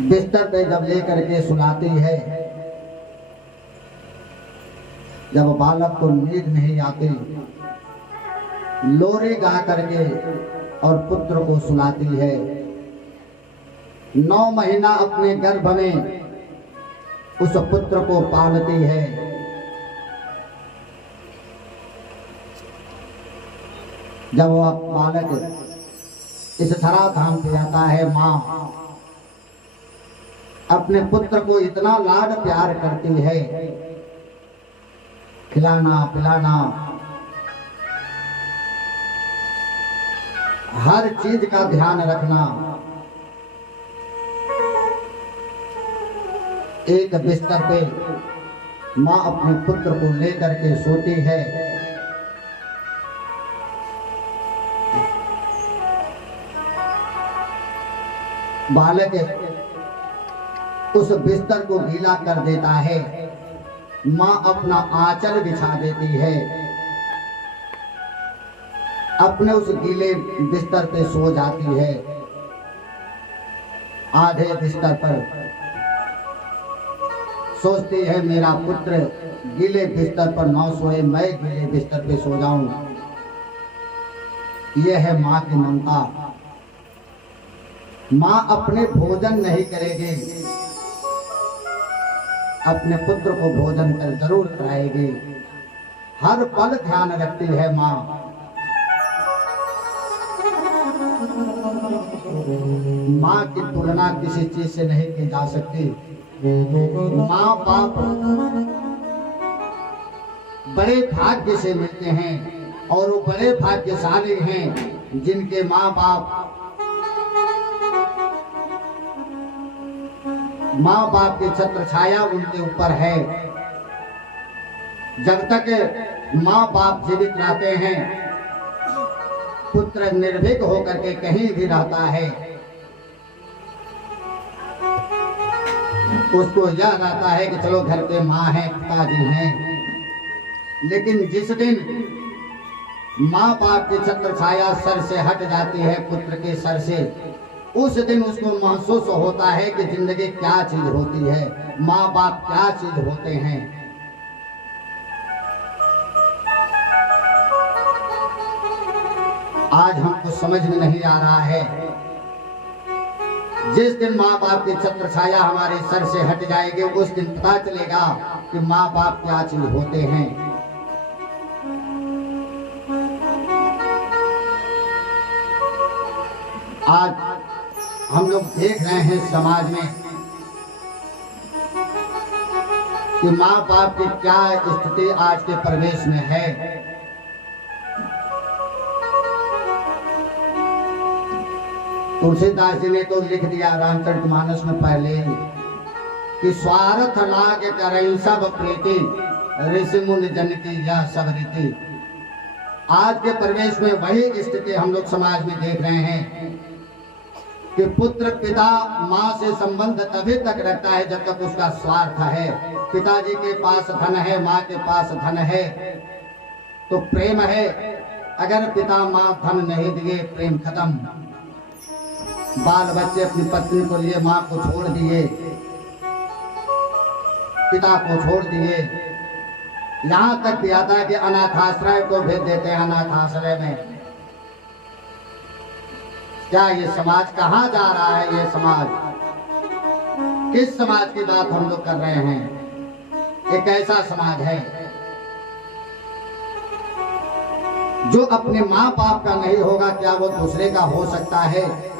बिस्तर पे जब लेकर के सुलाती है, जब बालक को नींद नहीं आती, लोरी गा करके और पुत्र को सुलाती है। 9 महीना अपने गर्भ में उस पुत्र को पालती है। जब वह बालक इस धराधाम पे आता है, माँ अपने पुत्र को इतना लाड प्यार करती है, खिलाना पिलाना, हर चीज का ध्यान रखना। एक बिस्तर पे माँ अपने पुत्र को लेकर के सोती है। बालक उस बिस्तर को गीला कर देता है, माँ अपना आंचल बिछा देती है, अपने उस गीले बिस्तर पे सो जाती है। आधे बिस्तर पर सोचती है मेरा पुत्र गीले बिस्तर पर न सोए, मैं गीले बिस्तर पे सो जाऊं। यह है माँ की ममता। माँ अपने भोजन नहीं करेगी, अपने पुत्र को भोजन कर जरूर कराएगी। हर पल ध्यान रखती है माँ। माँ की तुलना किसी चीज से नहीं की जा सकती। माँ बाप बड़े भाग्य से मिलते हैं, और वो बड़े भाग्यशाली हैं जिनके माँ बाप की छत्र छाया उनके ऊपर है। जब तक माँ बाप जीवित रहते हैं, पुत्र निर्भीक होकर के कहीं भी रहता है। उसको यह रहता है कि चलो घर पे माँ है, पिताजी हैं। लेकिन जिस दिन माँ बाप की छत्र छाया सर से हट जाती है, पुत्र के सर से, उस दिन उसको महसूस होता है कि जिंदगी क्या चीज होती है, माँ बाप क्या चीज होते हैं। आज हमको समझ में नहीं आ रहा है। जिस दिन माँ बाप की छत्र छाया हमारे सर से हट जाएगी, उस दिन पता चलेगा कि माँ बाप क्या चीज होते हैं। आज हम लोग देख रहे हैं समाज में कि माँ बाप की क्या स्थिति आज के परिवेश में है। तुलसीदास जी ने तो लिख दिया रामचरितमानस में पहले ही कि स्वार्थ लाग करई सब प्रीति, ऋषि मुनि जन की यह सब रीति। आज के परिवेश में वही स्थिति हम लोग समाज में देख रहे हैं कि पुत्र पिता माँ से संबंध तभी तक रखता है जब तक उसका स्वार्थ है। पिताजी के पास धन है, माँ के पास धन है तो प्रेम है। अगर पिता माँ धन नहीं दिए, प्रेम खत्म। बाल बच्चे अपनी पत्नी को लिए माँ को छोड़ दिए, पिता को छोड़ दिए। यहाँ तक भी आता है कि अनाथाश्रय को भेज देते हैं, अनाथाश्रय में। क्या ये समाज कहाँ जा रहा है? ये समाज किस समाज की बात हम लोग कर रहे हैं? एक ऐसा समाज है जो अपने माँ बाप का नहीं होगा, क्या वो दूसरे का हो सकता है?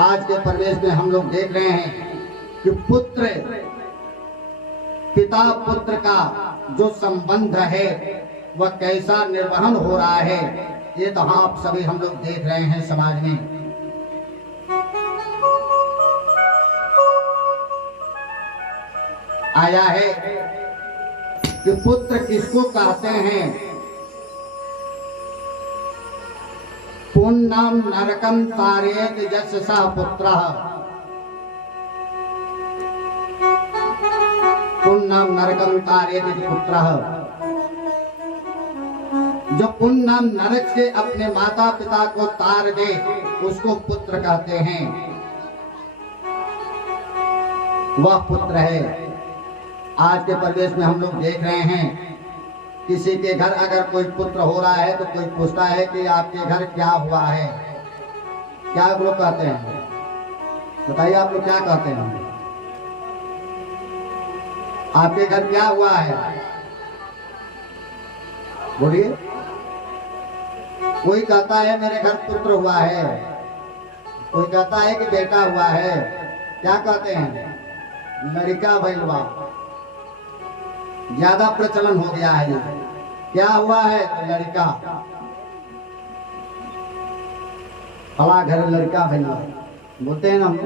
आज के परिवेश में हम लोग देख रहे हैं कि पुत्र पिता पुत्र का जो संबंध है वह कैसा निर्वहन हो रहा है, ये तो आप सभी हम लोग देख रहे हैं समाज में। आया है कि पुत्र किसको कहते हैं? पुण्यम नरकम तारेत यशसा पुत्रः, पुण्यम नरकम तारेत पुत्रः। जो पुण्य नरक से अपने माता पिता को तार दे उसको पुत्र कहते हैं, वह पुत्र है। आज के परिवेश में हम लोग देख रहे हैं, किसी के घर अगर कोई पुत्र हो रहा है तो कोई पूछता है कि आपके घर क्या हुआ है, क्या आप लोग कहते हैं? बताइए आप लोग क्या कहते हैं? आपके घर क्या हुआ है? बोलिए। कोई कहता है मेरे घर पुत्र हुआ है, कोई कहता है कि बेटा हुआ है। क्या कहते हैं? लड़का भैलवा। ज्यादा प्रचलन हो गया है। क्या हुआ है? तो लड़का, हला घर लड़का भैलवा बोलते हैं ना हम।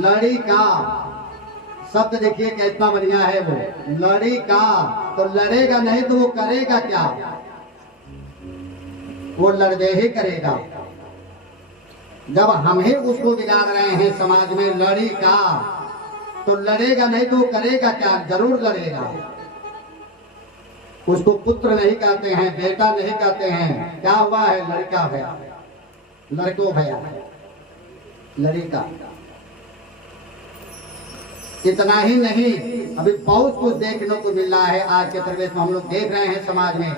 लड़का शब्द देखिए कितना बढ़िया है वो, लड़का। तो लड़ेगा नहीं तो वो करेगा क्या? वो लड़बे ही करेगा। जब हम ही उसको बिगाड़ रहे हैं समाज में, लड़का, तो लड़ेगा नहीं तो वो करेगा क्या? जरूर लड़ेगा। उसको पुत्र नहीं कहते हैं, बेटा नहीं कहते हैं। क्या हुआ है? लड़का भया, लड़को भया, लड़का। इतना ही नहीं, अभी बहुत कुछ देखने को मिल रहा है। आज के परिवेश में हम लोग देख रहे हैं समाज में,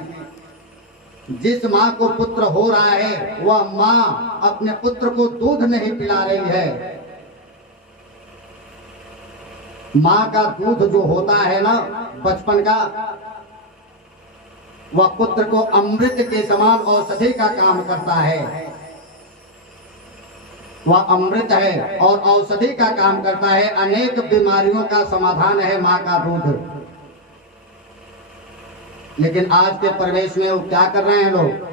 जिस माँ को पुत्र हो रहा है वह माँ अपने पुत्र को दूध नहीं पिला रही है। माँ का दूध जो होता है ना बचपन का, वह पुत्र को अमृत के समान औषधि का काम करता है। वह अमृत है और औषधि का काम करता है। अनेक बीमारियों का समाधान है माँ का दूध। लेकिन आज के परिवेश में वो क्या कर रहे हैं लोग?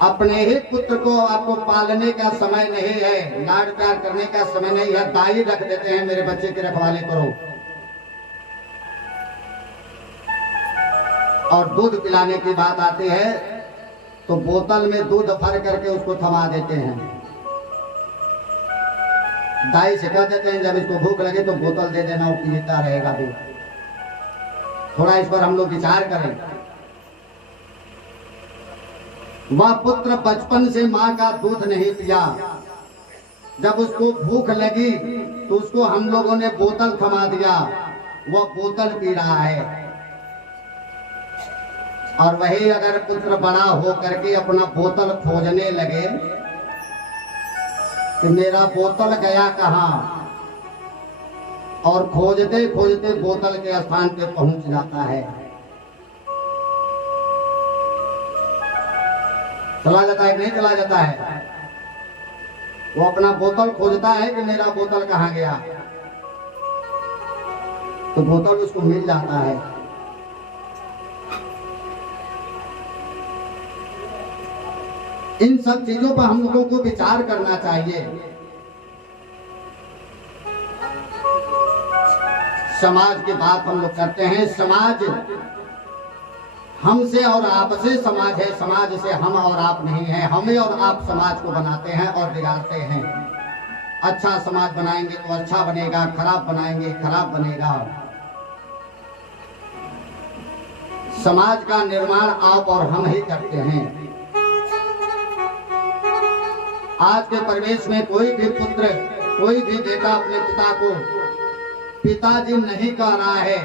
अपने ही पुत्र को आपको पालने का समय नहीं है, लाड प्यार करने का समय नहीं है, दाई रख देते हैं, मेरे बच्चे की रखवाली करो। और दूध पिलाने की बात आती है तो बोतल में दूध भर करके उसको थमा देते हैं। दाई से कह देते हैं जब इसको भूख लगे तो बोतल दे देना, वो पीता रहेगा दूध। थोड़ा इस पर हम लोग विचार करें। वह पुत्र बचपन से माँ का दूध नहीं पिया, जब उसको भूख लगी तो उसको हम लोगों ने बोतल थमा दिया, वह बोतल पी रहा है। और वही अगर पुत्र बड़ा हो करके अपना बोतल खोजने लगे कि मेरा बोतल गया कहाँ, और खोजते खोजते बोतल के स्थान पे पहुंच जाता है, चला जाता है, नहीं चला जाता है। वो अपना बोतल खोजता है कि मेरा बोतल कहाँ गया, तो बोतल उसको मिल जाता है। इन सब चीजों पर हम लोगों को विचार करना चाहिए। समाज की बात हम लोग करते हैं। समाज हमसे और आपसे समाज है, समाज से हम और आप नहीं है। हमें और आप समाज को बनाते हैं और बिगाड़ते हैं। अच्छा समाज बनाएंगे तो अच्छा बनेगा, खराब बनाएंगे खराब बनेगा। समाज का निर्माण आप और हम ही करते हैं। आज के परिवेश में कोई भी पुत्र, कोई भी बेटा अपने पिता को पिताजी नहीं कह रहा है।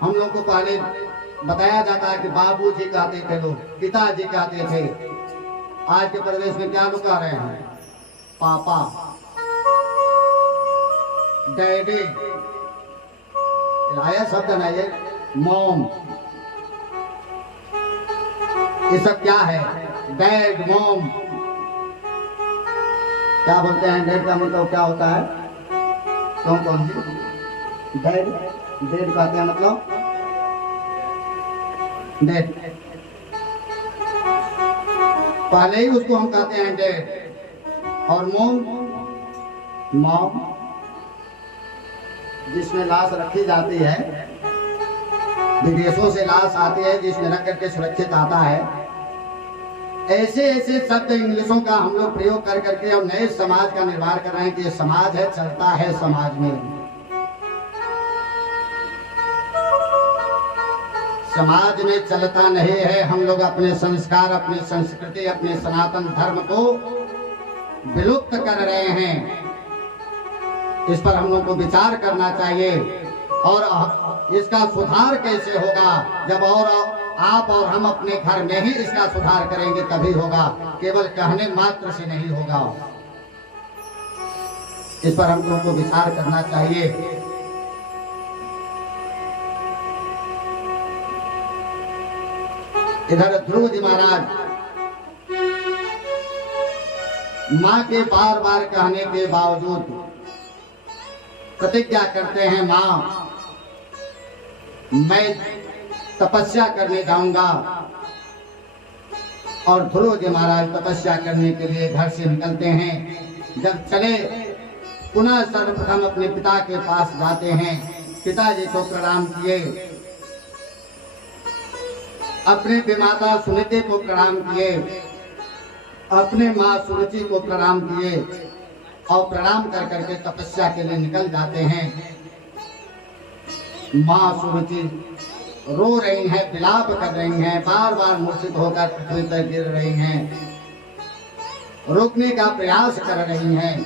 हम लोग को पहले बताया जाता है कि बाबूजी कहते थे लोग, पिताजी कहते थे। आज के परिवेश में क्या लोग कह रहे हैं? पापा, डैडी, आया शब्द ना ये, मॉम, ये सब क्या है? Dad, mom. क्या बोलते हैं? डैड का मतलब क्या होता है? कौन सी डैड? डैड कहते हैं मतलब डैड। पहले ही उसको हम कहते हैं डैड। और मॉम, मॉम जिसमें लाश रखी जाती है, विदेशों से लाश आती है जिसमें रख करके सुरक्षित आता है। ऐसे ऐसे शब्द इंग्लिशों का हम लोग प्रयोग कर करके और नए समाज का निर्माण कर रहे हैं कि ये समाज है, चलता है समाज में। समाज में चलता नहीं है। हम लोग अपने संस्कार, अपनी संस्कृति, अपने सनातन धर्म को विलुप्त कर रहे हैं। इस पर हम लोग को विचार करना चाहिए और इसका सुधार कैसे होगा, जब और आप और हम अपने घर में ही इसका सुधार करेंगे तभी होगा, केवल कहने मात्र से नहीं होगा। इस पर हम लोग को विचार करना चाहिए। इधर ध्रुव जी महाराज माँ के बार बार कहने के बावजूद प्रतिज्ञा करते हैं, माँ मैं तपस्या करने जाऊंगा। और ध्रुव जी महाराज तपस्या करने के लिए घर से निकलते हैं। जब चले पुनः सर्वप्रथम अपने पिता के पास जाते हैं, पिताजी को प्रणाम किए, अपने पिता सुनीति को प्रणाम किए, अपने माँ सुरुचि को प्रणाम किए और प्रणाम कर करके तपस्या के लिए निकल जाते हैं। माँ सुरुचि रो रही हैं, विलाप कर रही हैं, बार बार मूर्छित होकर पृथ्वी पर गिर रही हैं, रोकने का प्रयास कर रही हैं।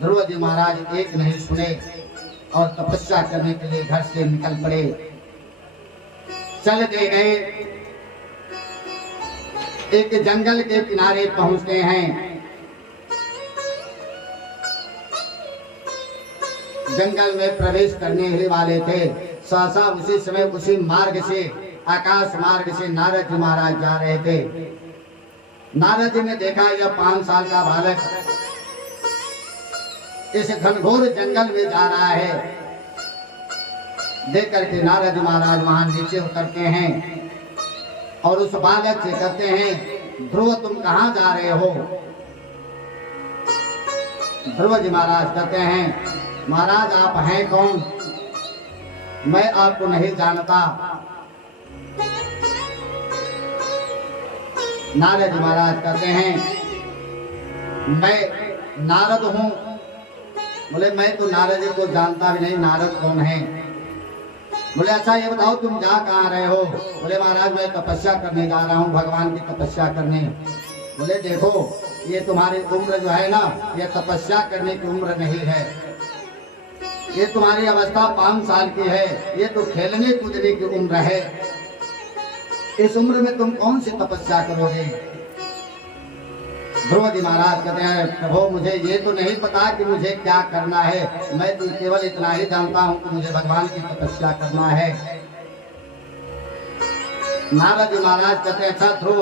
ध्रुव जी महाराज एक नहीं सुने और तपस्या करने के लिए घर से निकल पड़े। चल दे गए, एक जंगल के किनारे पहुंचते हैं। जंगल में प्रवेश करने ही वाले थे, सहसा उसी समय उसी मार्ग से, आकाश मार्ग से नारद जी महाराज जा रहे थे। नारद जी ने देखा यह 5 साल का बालक इस घनघोर जंगल में जा रहा है। देख करके नारद जी महाराज वहां नीचे उतरते हैं और उस बालक से कहते हैं, ध्रुव तुम कहाँ जा रहे हो? ध्रुव जी महाराज कहते हैं, महाराज आप हैं कौन? मैं आपको नहीं जानता। नारद जी महाराज कहते हैं, मैं नारद हूं। बोले मैं तो नारद जी को जानता भी नहीं, नारद कौन है? बोले अच्छा ये बताओ तुम जा कहाँ रहे हो? बोले महाराज मैं तपस्या करने जा रहा हूँ, भगवान की तपस्या करने। बोले देखो ये तुम्हारी उम्र जो है ना, ये तपस्या करने की उम्र नहीं है, ये तुम्हारी अवस्था 5 साल की है, ये तो खेलने कूदने की उम्र है। इस उम्र में तुम कौन सी तपस्या करोगे? ध्रुव जी महाराज कहते हैं, प्रभु मुझे ये तो नहीं पता कि मुझे क्या करना है, मैं तो केवल इतना ही जानता हूँ कि मुझे भगवान की तपस्या करना है। नारद जी महाराज कहते हैं, अच्छा ध्रुव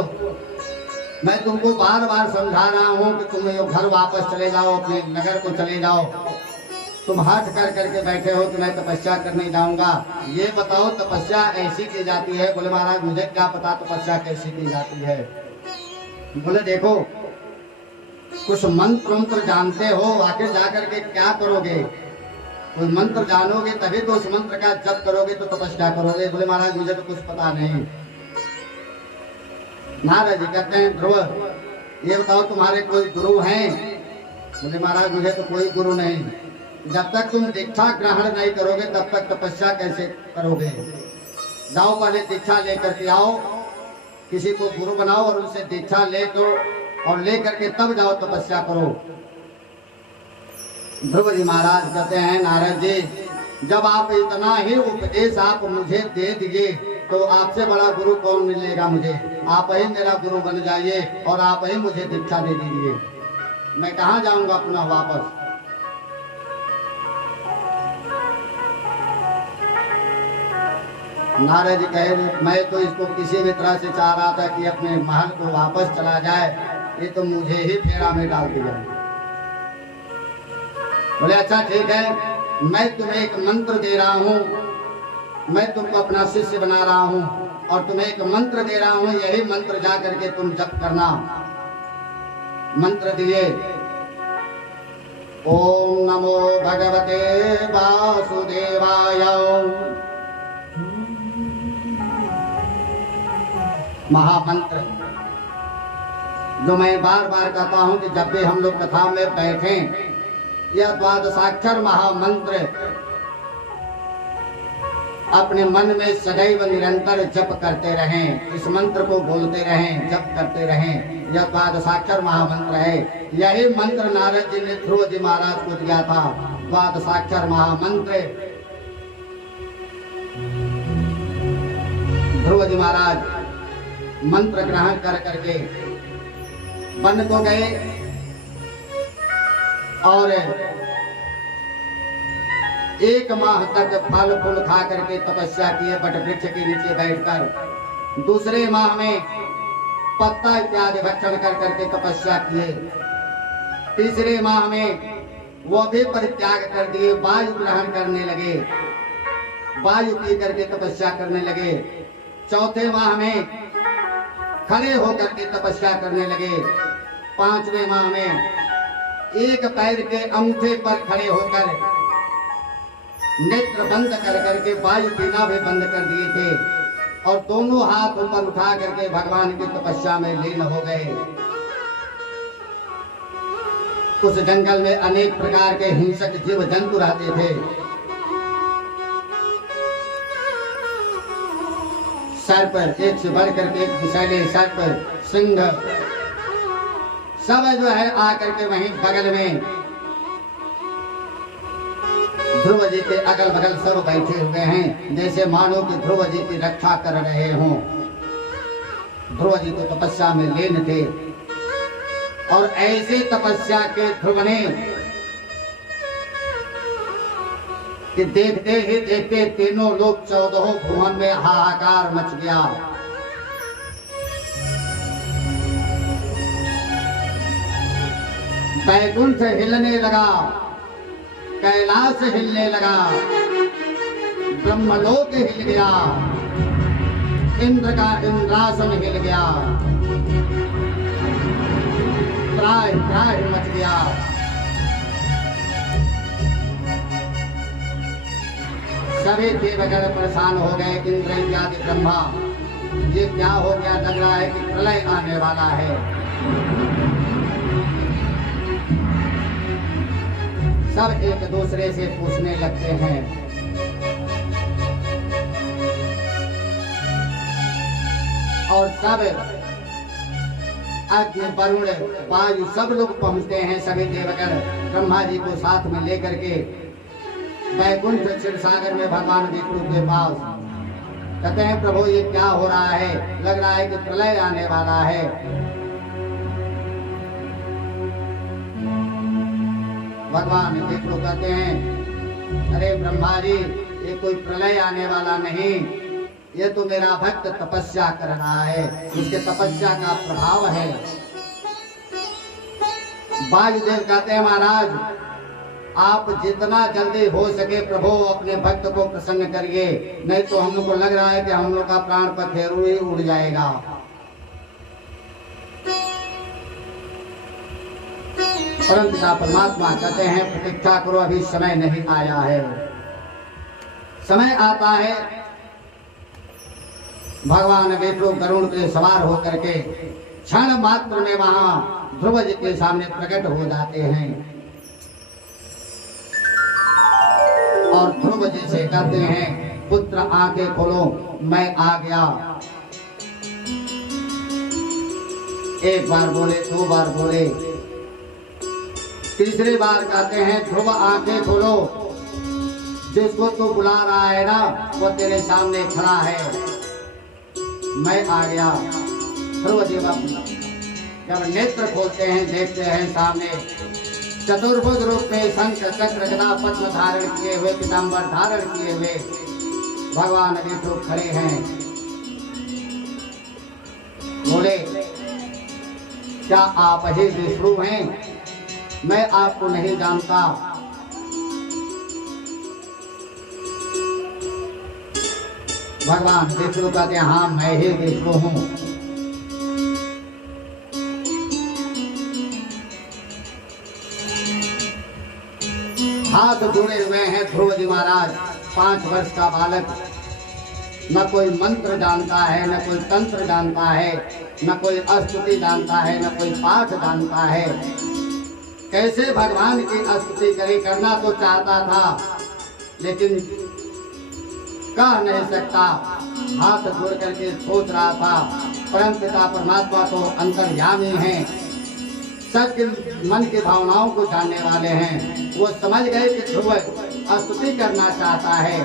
मैं तुमको बार बार समझा रहा हूँ कि तुम घर वापस चले जाओ, अपने नगर को चले जाओ, तुम हट कर करके बैठे हो कि मैं तपस्या करने जाऊंगा। ये बताओ तपस्या ऐसी की जाती है? बोले महाराज मुझे क्या पता तपस्या कैसी की जाती है। बोले देखो कुछ मंत्र जानते हो, आखिर जाकर के क्या करोगे? कोई मंत्र जानोगे तभी तो उस मंत्र का जप करोगे तो तपस्या करोगे। बोले महाराज मुझे तो कुछ पता नहीं। नारद जी कहते हैं, ध्रुव ये बताओ तुम्हारे कोई गुरु हैं? बोले महाराज मुझे तो कोई गुरु नहीं। जब तक तुम दीक्षा ग्रहण नहीं करोगे तब तक तपस्या कैसे करोगे? जाओ पहले दीक्षा लेकर के आओ, किसी को गुरु बनाओ और उनसे दीक्षा ले दो और लेकर के तब जाओ तपस्या करो। ध्रुव जी महाराज कहते हैं, नारद जी जब आप इतना ही उपदेश आप मुझे दे दिए तो आपसे बड़ा गुरु कौन मिलेगा मुझे? आप ही मेरा गुरु बन जाइए और आप ही मुझे दीक्षा दे दीजिए। मैं कहाँ जाऊंगा पुनः वापस? नारद जी कहे, मैं तो इसको किसी भी तरह से चाह रहा था कि अपने महल को वापस चला जाए, ये तो मुझे ही फेरा में डाल दिया। बोले अच्छा ठीक है, मैं तुम्हें एक मंत्र दे रहा हूँ, मैं तुमको अपना शिष्य बना रहा हूँ और तुम्हें एक मंत्र दे रहा हूँ, यही मंत्र जा करके तुम जप करना। मंत्र दिए, ओम नमो भगवते वासुदेवाय। महामंत्र जो मैं बार बार कहता हूं कि जब भी हम लोग कथा में बैठें, यह द्वादशाक्षर महामंत्र अपने मन में सदैव निरंतर जप करते रहें, इस मंत्र को बोलते रहें, जप करते रहें। यह द्वादशाक्षर महामंत्र है। यही मंत्र नारद जी ने ध्रुव जी महाराज को दिया था। द्वादशाक्षर महामंत्र ध्रुव जी महाराज मंत्र ग्रहण कर करके वन को गए और 1 माह तक फल फूल खा करके तपस्या किए, बट वृक्ष के नीचे बैठकर। दूसरे माह में पत्ता इत्यादि भक्षण कर करके तपस्या किए। तीसरे माह में वो भी परित्याग कर दिए, वायु ग्रहण करने लगे, वायु पी करके तपस्या करने लगे। चौथे माह में खड़े होकर के तपस्या करने लगे। 5वें माह में एक पैर के अंगूठे पर खड़े होकर नेत्र बंद कर करके वायु पीना भी बंद कर दिए थे और दोनों हाथ ऊपर उठा करके भगवान की तपस्या में लीन हो गए। उस जंगल में अनेक प्रकार के हिंसक जीव जंतु रहते थे। सर्प, एक से बढ़ करके एक विषैले सर्प, सिंह, सब जो है आकर के वहीं बगल में ध्रुव जी के अगल बगल सब बैठे हुए हैं, जैसे मानो कि ध्रुव जी की रक्षा कर रहे हों। ध्रुव जी तो तपस्या में लीन थे और ऐसे तपस्या के ध्रुव ने कि देखते ही देखते तीनों लोग 14 भुवन में हाहाकार मच गया। बैकुंठ हिलने लगा, कैलाश हिलने लगा, ब्रह्मलोक हिल गया, इंद्र का इंद्रासन हिल गया, त्राहि त्राहि मच गया। सभी देवगण परेशान हो गए, इंद्र इत्यादि ब्रह्मा। ये क्या हो गया? लग रहा है कि प्रलय आने वाला है। सब एक दूसरे से पूछने लगते हैं। और सब अग्नि, वरुण, वायु सब लोग पहुंचते हैं। सभी देवगण ब्रह्मा जी को साथ में लेकर के बैकुंठ क्षीरसागर में भगवान विष्णु के पास कहते हैं, प्रभु ये क्या हो रहा है? लग रहा है कि प्रलय आने वाला है। भगवान विष्णु कहते हैं, अरे ब्रह्मा जी, ये कोई प्रलय आने वाला नहीं, ये तो मेरा भक्त तपस्या कर रहा है, उसके तपस्या का प्रभाव है। वायुदेव कहते हैं, महाराज आप जितना जल्दी हो सके प्रभु अपने भक्त को प्रसन्न करिए, नहीं तो हम लोग को लग रहा है कि हम लोग का प्राण पखेरु ही उड़ जाएगा। परंतु परमात्मा कहते हैं, प्रतीक्षा करो, अभी समय नहीं आया है। समय आता है, भगवान विष्णु गरुड़ पे सवार होकर के क्षण मात्र में वहां ध्रुव जी के सामने प्रकट हो जाते हैं और ध्रुव जी से कहते हैं, पुत्र आंखें खोलो, मैं आ गया। एक बार बोले, 2 बार बोले, तीसरी बार कहते हैं, ध्रुव आंखें खोलो, जिसको तू बुला रहा है ना वो तेरे सामने खड़ा है, मैं आ गया। ध्रुव जी जब नेत्र खोलते हैं, देखते हैं सामने चतुर्भुज रूप में शंख चक्र गदा पद्म धारण किए हुए, पीतांबर धारण किए हुए भगवान विष्णु खड़े हैं। बोले, क्या आप ही विष्णु हैं? मैं आपको नहीं जानता। भगवान विष्णु कहते हैं, हाँ मैं ही विष्णु हूँ। हाथ जोड़े हुए हैं ध्रुव जी महाराज, 5 वर्ष का बालक, न कोई मंत्र जानता है, न कोई तंत्र जानता है, न कोई स्तुति जानता है, न कोई पाठ जानता है। कैसे भगवान की स्तुति करे? करना तो चाहता था, लेकिन कह नहीं सकता। हाथ जोड़ करके सोच रहा था, परम पिता परमात्मा तो अंतर्यामी हैं, सबके मन की भावनाओं को जानने वाले हैं। वो समझ गए कि ध्रुव स्तुति करना चाहता है।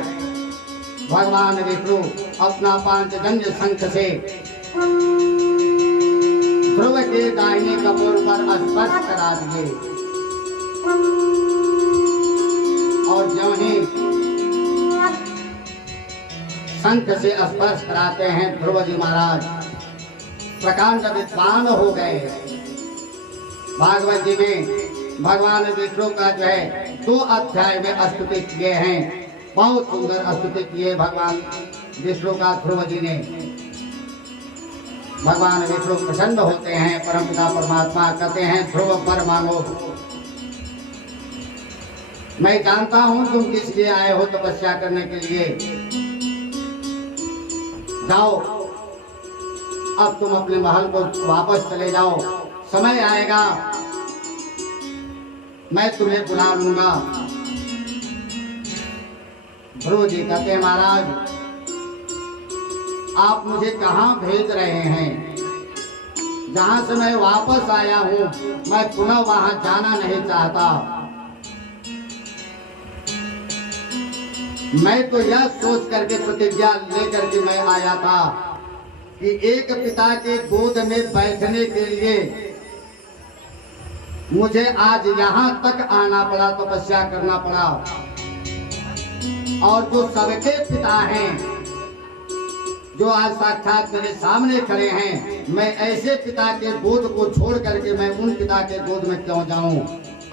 भगवान विष्णु अपना पांचजन्य शंख से ध्रुव के दाहिने कपोल पर स्पर्श करा दिए और जब ही शंख से स्पर्श कराते हैं ध्रुव जी महाराज प्रकांड विद्वान हो गए। भागवत जी में भगवान विष्णु का जो है 2 अध्याय में स्तुति किए हैं। बहुत सुंदर स्तुति किए भगवान विष्णु का ध्रुव जी ने। भगवान विष्णु प्रसन्न होते हैं। परमपिता परमात्मा कहते हैं ध्रुव पर मानो, मैं जानता हूं तुम किस लिए आए हो, तपस्या करने के लिए। जाओ, अब तुम अपने महल को वापस चले जाओ। समय आएगा मैं तुम्हें बुला लूंगा। ध्रुव जी कहते हैं महाराज आप मुझे कहाँ भेज रहे हैं? जहां से मैं वापस आया हूं मैं पुनः वहां जाना नहीं चाहता। मैं तो यह सोच करके प्रतिज्ञा लेकर के मैं आया था कि एक पिता के गोद में बैठने के लिए मुझे आज यहाँ तक आना पड़ा, तपस्या करना पड़ा। और जो सबके पिता हैं, जो आज साक्षात मेरे सामने खड़े हैं, मैं ऐसे पिता के गोद को छोड़ करके मैं उन पिता के गोद में क्यों जाऊं?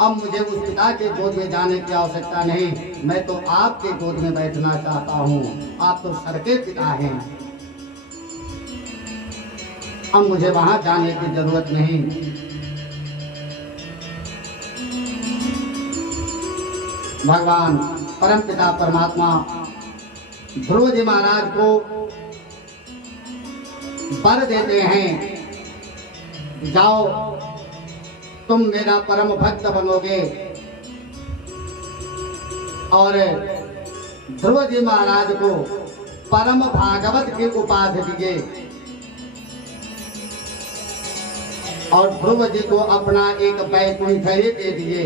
अब मुझे उस पिता के गोद में जाने की आवश्यकता नहीं, मैं तो आपके गोद में बैठना चाहता हूं। आप तो सर के पिता हैं, अब मुझे वहां जाने की जरूरत नहीं। भगवान परम पिता परमात्मा ध्रुव जी महाराज को वर देते हैं, जाओ तुम मेरा परम भक्त बनोगे। और ध्रुव जी महाराज को परम भागवत की उपाधि दिए और ध्रुव जी को अपना एक वैकुंठ दे दिए।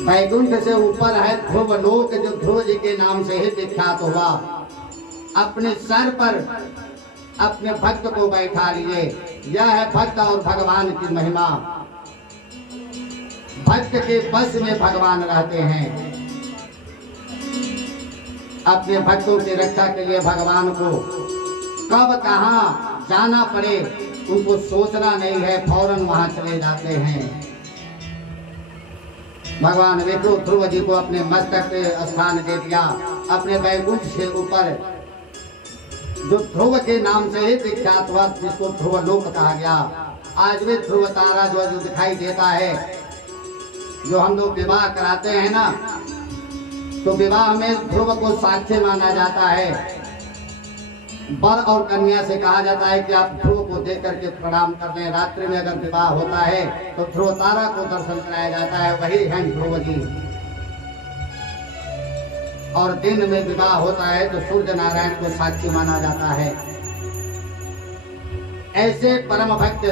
वैकुंठ से ऊपर है ध्रुव लोक, जो ध्रुव जी के नाम से ही विख्यात हुआ। अपने सर पर अपने भक्त को बैठा लिए। यह है भक्त और भगवान की महिमा। भक्त के बस में भगवान रहते हैं। अपने भक्तों की रक्षा के लिए भगवान को कब कहाँ जाना पड़े उनको सोचना नहीं है, फौरन वहां चले जाते हैं। भगवान विष्णु ध्रुव जी को अपने मस्तक पे स्थान दे दिया। अपने वैकुंठ से ऊपर जो ध्रुव के नाम से ही विख्यात हुआ, जिसको ध्रुव लोक कहा गया। आज भी ध्रुव तारा जो दिखाई देता है, जो हम लोग विवाह कराते हैं ना, तो विवाह में ध्रुव को साक्ष्य माना जाता है। वर और कन्या से कहा जाता है कि आप ध्रुव को देख करके प्रणाम कर दें। रात्रि में अगर विवाह होता है तो ध्रुव तारा को दर्शन कराया जाता है, वही हैं ध्रुव जी। और दिन में विवाह होता है तो सूर्य नारायण को साक्षी माना जाता है। ऐसे परम भक्त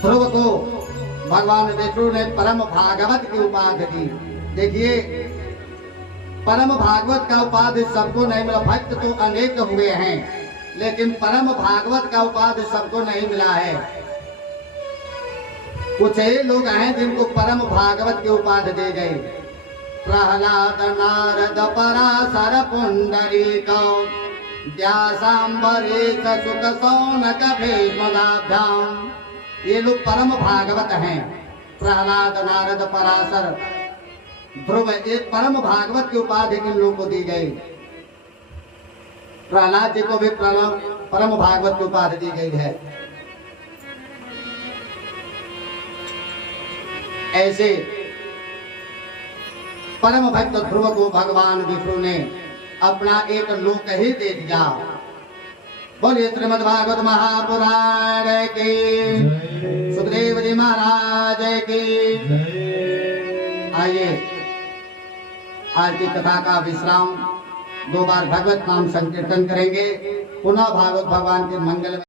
ध्रुव को भगवान विष्णु ने परम भागवत की उपाधि दी। देखिए, परम भागवत का उपाधि सबको नहीं मिला। भक्त तो अनेक हुए हैं, लेकिन परम भागवत का उपाधि सबको नहीं मिला है। कुछ ही लोग हैं जिनको परम भागवत की उपाधि दी गई। प्रहलाद नारद पराशर पुंडरीक व्यासांबरीश सुत सौनक भीष्मदाभ्याम, ये लोग परम भागवत हैं। प्रहलाद नारद पराशर ध्रुव, एक परम भागवत की उपाधि इन लोगों को दी गई। प्रहलाद जी को भी परम भागवत की उपाधि दी गई है। ऐसे परम भक्त ध्रुव को भगवान विष्णु ने अपना एक लोक ही दे दिया। बोलिए श्रीमद् भागवत महापुराण की, सुखदेव जी महाराज की। आइए आज की कथा का विश्राम 2 बार भगवत नाम संकीर्तन करेंगे। पुनः भागवत भगवान के मंगल में